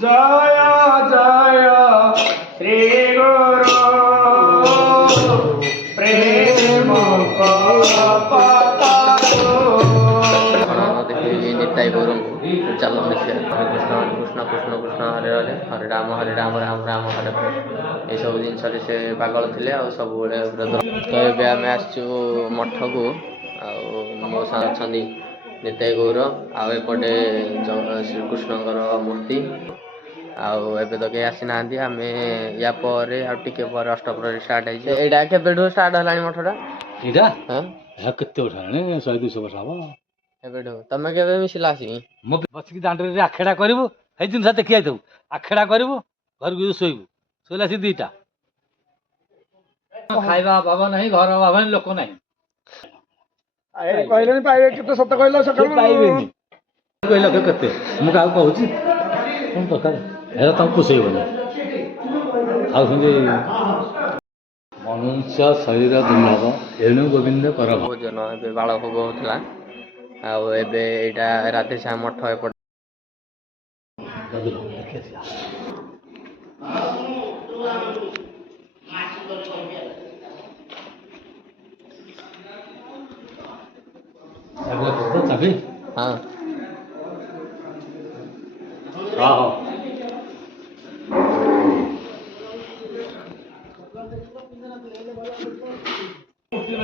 जय जय श्री गुरु प्रेम देखिए निताई गुरु चलो देखिए कृष्ण कृष्ण कृष्ण कृष्ण हरे हरे हरे राम राम राम हरे हरे ये सब जिनस से पागल थे सब तो ये आम आसचु मठ को मो सा अच्छा निताई गौर आपटे श्रीकृष्ण मूर्ति आबे तो कहीं आसी ना आम या टे अष्टप्रहरी स्टार्ट होटा के स्टार्ट है मठटा यहाँ केते वर्ष हेलाଣି 100-200 वर्ष हब एबेठो तमे केबे मिसिला आसी मो बसिकी दांडरे आखेड़ा करिवु हे जिनसा देखि आइथौ आखेड़ा करिवु घर को सोइबु सोइला सी दीटा खाइबा बाबा नहीं घर बाबा नहीं लोक नहीं आए कहले पाइबे केते सत कहला सकाळ पाइबेनी कहला केते मु का कहूची कोन प्रकार हेरा त पुसैबनी आ संगे मनुष्य शरीर दुर्लभ एणु गोविंद कर भोजन ए बाल भोग होता आबे राधेश्याम मठ एपट हाँ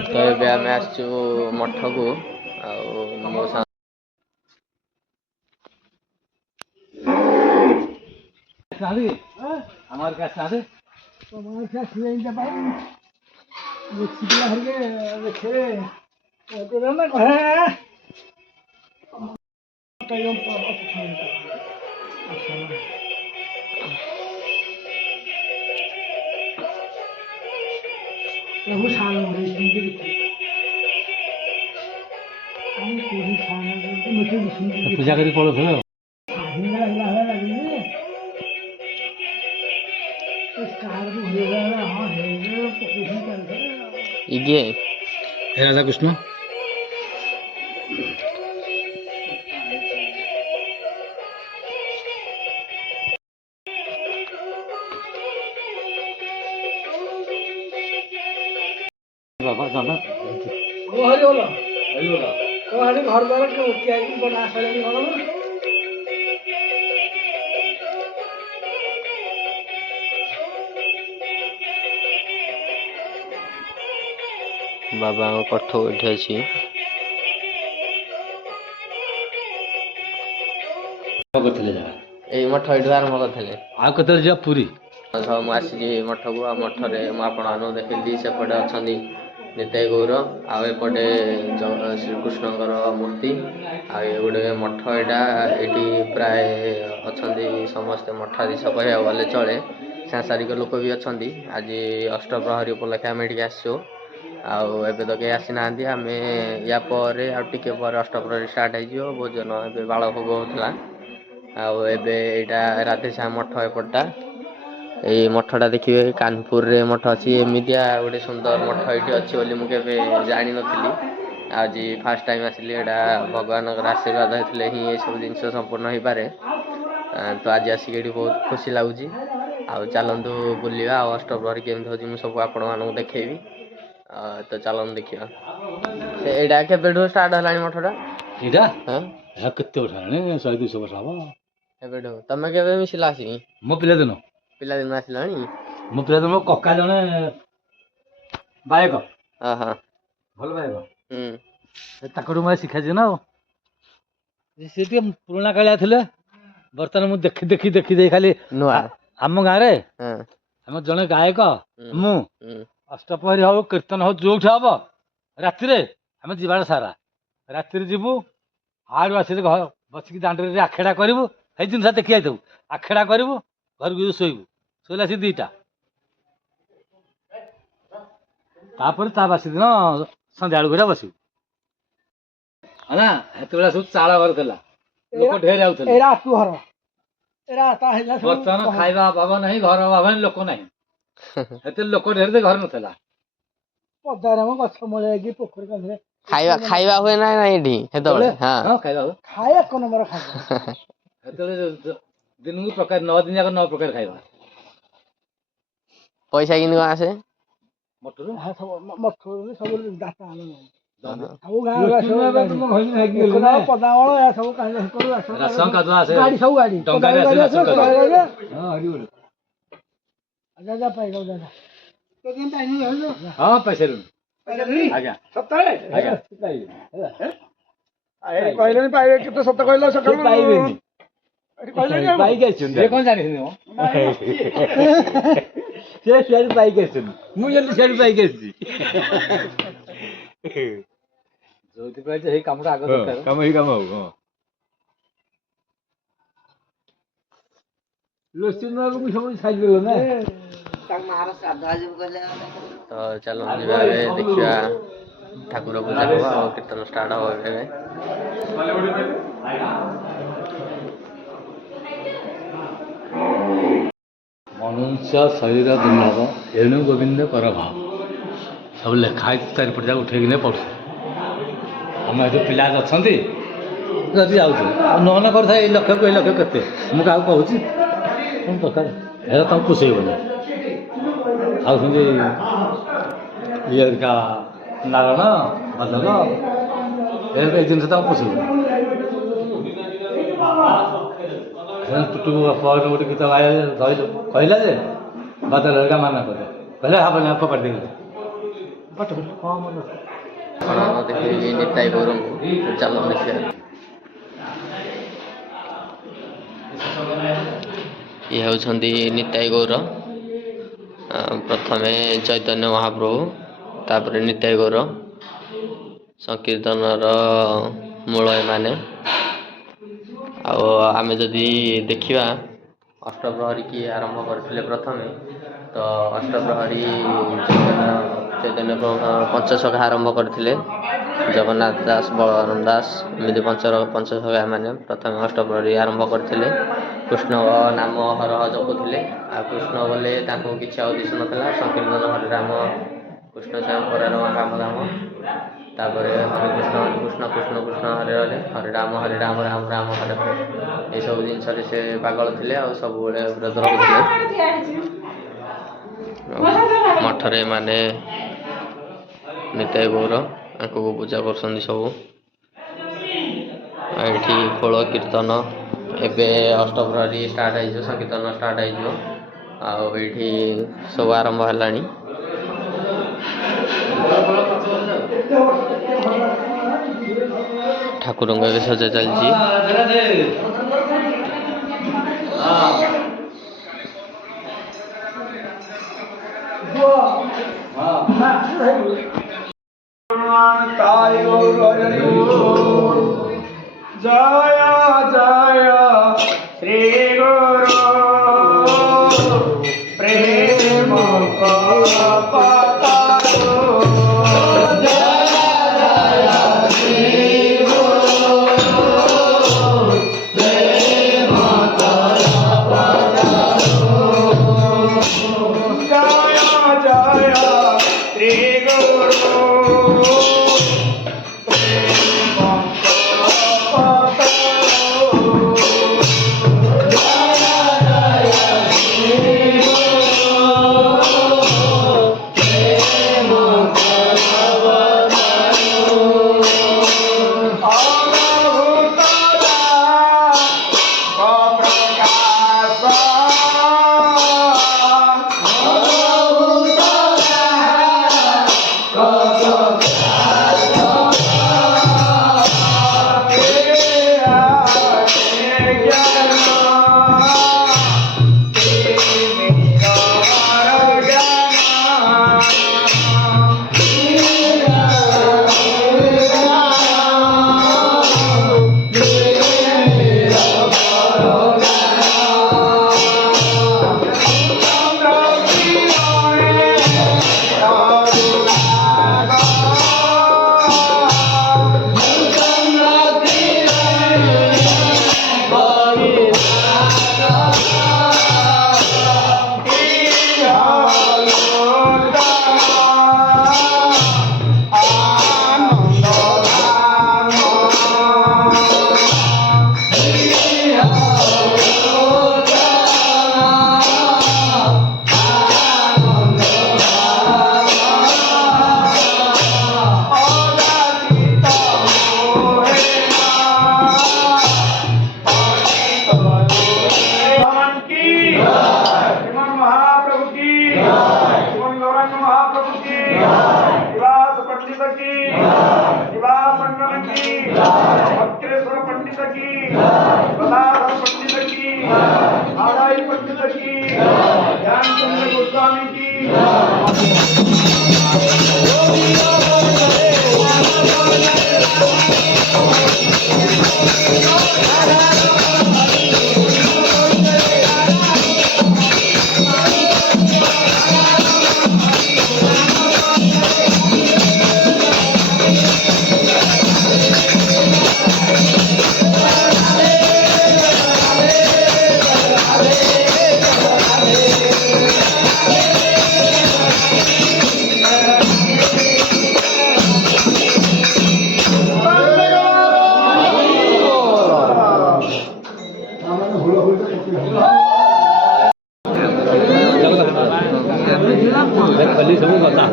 तो ये आम आसचु मठ को मो सा हमारे का साथे हमारे क्या सियाई जा पाई ये सिला हरके देखे तो ना कहे टाइम पर प्रभु शान हो रही है हम कोई शान है मुझे सुन पूजा करी पड़ो थे हिंगा हिला है लगी इस कार को हो गया हां है पोजीशन कर इगे हे राधा कृष्ण बाबा जाना वो हरि बोला वो हरि घर द्वार के क्या की बना साले घर में बाबा कठ उठे अच्छी यही मठ ये आरंभ करते आ कतल जा पूरी सब मुझे मठ को मठरे मुझे देखी सेपटे अच्छा निताई गौर आपटे श्रीकृष्ण मूर्ति आए गोटे मठ यहाँ प्राय अच्छा समस्ते मठाधीश कह गले चले सांसारिक लोक भी अच्छा आज अष्टप्रहरी उपलक्षे आम ये आसचु आबे तो कहीं आसी ना आम या टे अष्टप्रहरी स्टार्ट हो भोजन ए बाल भोग होता आबे राधेश्याम मठ एपटा ये मठटा देखिए कानपुर रे मठ अच्छी एमतीया गोटे सुंदर मठ ये अच्छी बोली मुझे जानी नी आज फास्ट टाइम आसिली एटा भगवान आशीर्वाद होते ही ये सब जिन संपूर्ण हो पारे तो आज आसिक ये बहुत खुशी लगुच चलतु बुलवा अष्टप्रहरी केमी हो सब आपण मानक देखेबी तो चलतु देखा यहाँ के स्टार्ट है मठटा इटा यहाँ केते वर्ष हेलाଣି 100-200 वर्ष हब एबेठो तमे केबे मिसिला आसी मो पिला दिन आसिलानी मो पिला दिन मो कक्का जने बायक हाँ भल बायक ताकड़ू मैं शिखा ना सी पुराणा कालिया थे बर्तमान मुझे देखी देखी देखी दे खाली नुआ आम गाँव हाँ आम जड़े गायक मु अष्टप्रहरी हो कीर्तन हो जो हम राति आम जीवा सारा राति जीवु आड़ू आस बसिकी दांडरे आखेड़ा करूँ हे जिनसा देखी आइथौ आखेड़ा करूँ घर को शोबू शोला सी दीटा तापर ता बासी दिन संध्या बेला बस ना हेत सब चाल घर था लोक ढेर आउथले बर्तमान खाइबा बाबा नहीं घर बाबा नहीं लोक नहीं हेते लोक ढेर दे घर नथला पदारे गछ मूले पोखरी ଖାଇବା ଖାଇବା ହୁଏ ନା ନା ଏଠି ସେତେବେଳେ ହଁ ହଁ ଖାଇବା ହୁଏ। ଖାଇବା ଏକ ନମ୍ବର ଖାଇବା। ସେତେବେଳେ ଦିନକୁ ପ୍ରକାର 9 ଦିନ ଯାକ 9 ପ୍ରକାର ଖାଇବା। ପଇସା କେମିତି କଣ ଆସେ? ମଟରୁ ସବୁ ମଠରୁ ସବୁ ଦାତା ଆଣୁ। ଓହୋ। ସବୁ ଗାଁ ପଦାବଳ ଏହା ସବୁ ରାସନ କାଦୁଆ ଆସେ। ଗାଡି ସବୁ ଗାଡି ଡଙ୍ଗାରେ ଆସେ ରାସନ କାଦୁଆ। ଦାଦା ପାଇଲ ଦାଦା ହଁ ପାଇସାରିଲୁଣି। ଆଜ୍ଞା ସତରେ ଆଜ୍ଞା କହିଲେଣି ପାଇବେ କେତେ ସତ କହିଲ ସକାଳୁ ପାଇବେନି କହିଲେଣି ପାଇକି ଆସିଛନ୍ତି। ସେ କଣ ଜାଣିଛନ୍ତି ମ ସେ ସିଆଡୁ ପାଇକି ଆସିଛନ୍ତି। ମୁଁ ଯେମିତି ସିଆଡୁ ପାଇକି ଆସିଛି। ଯୋଉଥିପାଇଁ ଯେ ସେଇ କାମଟା ଆଗ ଦରକାର। କାମ ହେଇ କାମ ହବ। ରୋଷେଇ ନବାକୁ ସବୁ ଛାଡ଼ିଦେଲ ନା। ତ ଚାଲନ୍ତୁ ଯିବା ଏବେ ଦେଖିବା ଠାକୁର ପୂଜା ହବ ଆଉ କୀର୍ତ୍ତନ ଷ୍ଟାର୍ଟ ହବ ଏବେ। ମନୁଷ୍ୟ ଶରୀର ଦୁର୍ଲଭ ଏଣୁ ଗୋବିନ୍ଦ କର ଭାବ। ସବୁ ଲେଖା ହେଇଛି ଚାରିପଟ ଯାକ ଉଠେଇକିନା ପଢ଼ୁଛୁ। ଆମ ଏଠି ପିଲା ଅଛନ୍ତି ଯଦି ଯାଉଛୁ ନହେଲେ କରିଥାଏ ଏଇ ଲକ୍ଷ୍ୟକୁ ଏଇ ଲକ୍ଷ୍ୟ କେତେ ମୁଁ କାହାକୁ କହୁଛି କ'ଣ ଦରକାର ହେରା ତାଙ୍କୁ ପୋଷେଇବନି। ଆଉ ସେମିତି ଇଏ ନାରାୟଣ ଭଜନ ଏଇ ଜିନିଷ ତାଙ୍କୁ ପୋଷେଇବନି। ଟୁଟୁ ପର ଗୋଟେ ଗୀତ କହିଲା ଯେ ବାଦଲ ଏଇଟା ମାନା କରେ କହିଲେ ହବନି ଆଉ ଫୋପାଡ଼ି ଦେଇଗଲେ ପାଠ କ'ଣ ମନେ ଆପଣ ଦେଖିବି ନିତାଇ ଗୌରଙ୍କୁ ଚାଲ ଦେଖିବା। ଇଏ ହେଉଛନ୍ତି ନିତାଇ ଗୌର। ପ୍ରଥମେ ଚୈତନ୍ୟ ମହାପ୍ରଭୁ ତାପରେ ନିତାଇ ଗୌର ସଂକୀର୍ତ୍ତନର ମୂଳ ଏମାନେ। ଆଉ ଆମେ ଯଦି ଦେଖିବା ଅଷ୍ଟପ୍ରହରୀ କିଏ ଆରମ୍ଭ କରିଥିଲେ ପ୍ରଥମେ ତ ଅଷ୍ଟପ୍ରହରୀ ଚୈତନ୍ୟ ପଞ୍ଚସଖା ଆରମ୍ଭ କରିଥିଲେ। ଜଗନ୍ନାଥ ଦାସ ବଳରାମ ଦାସ ଏମିତି ପଞ୍ଚସଖା ମାନେ ପ୍ରଥମେ ଅଷ୍ଟପ୍ରହରୀ ଆରମ୍ଭ କରିଥିଲେ। କୃଷ୍ଣଙ୍କ ନାମ ହରହ ଜପୁଥିଲେ। ଆଉ କୃଷ୍ଣ ବୋଲେ ତାଙ୍କୁ କିଛି ଆଉ ଦିଶୁନଥିଲା। ସଂକୀର୍ତ୍ତନ ହରେ ରାମ କୃଷ୍ଣ ଶ୍ୟାମ ହରେ ରାମ ରାମ ରାମ ତାପରେ ହରେ କୃଷ୍ଣ କୃଷ୍ଣ କୃଷ୍ଣ ହରେ ହରେ ହରେ ରାମ ରାମ ରାମ ହରେ ହରେ ଏସବୁ ଜିନିଷରେ ସେ ପାଗଳ ଥିଲେ ଆଉ ସବୁବେଳେ ବ୍ରତ ରଖୁଥିଲେ। ମଠରେ ମାନେ ନିତାଇ ଗୌର ଆଙ୍କୁ ପୂଜା କରୁଛନ୍ତି ସବୁ। ଏଠି ଖୋଳ କୀର୍ତ୍ତନ ଏବେ ଅଷ୍ଟପ୍ରହରୀ ଷ୍ଟାର୍ଟ ହେଇଯିବ ସଂକୀର୍ତ୍ତନ ଷ୍ଟାର୍ଟ ହେଇଯିବ ଆଉ ଏଇଠି ସବୁ ଆରମ୍ଭ ହେଲାଣି। ଠାକୁରଙ୍କ ଏବେ ସଜା ଚାଲିଛି। ଜୟ ଜୟ ଶ୍ରୀ ଗୁରୁ ପ୍ରେମ ଖଲି ସବୁ ଗଦା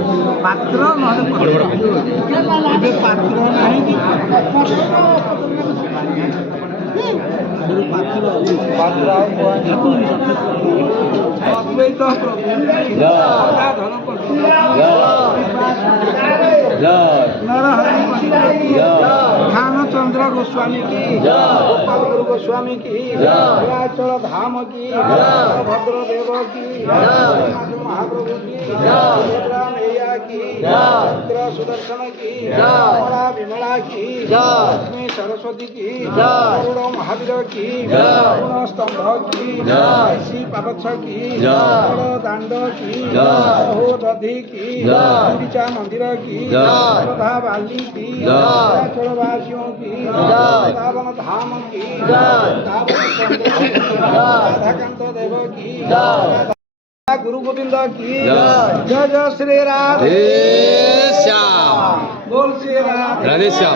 ପାତ୍ର ନହେଲେ ଏବେ ପାତ୍ର ନାହିଁ କି ପାତ୍ର ଅଦ୍ୱୈତ ध्यानचंद्र गोस्वामी की गोपाल गुरु गोस्वामी की चल धाम की भद्रदेव की महाप्रभु की मैया की सुदर्शन की विमला की लक्ष्मी सरस्वती की गरुड़ महावीर की गुण स्तंभ की श्री पादक्ष की दांड की दधि की गुंडीचा मंदिर की राधा बाली की चलवासियों की वृंदावन धाम की राधाकांत देव की गुरु गोविंद की जय जय श्री राधे श्याम बोल श्री राधे श्याम।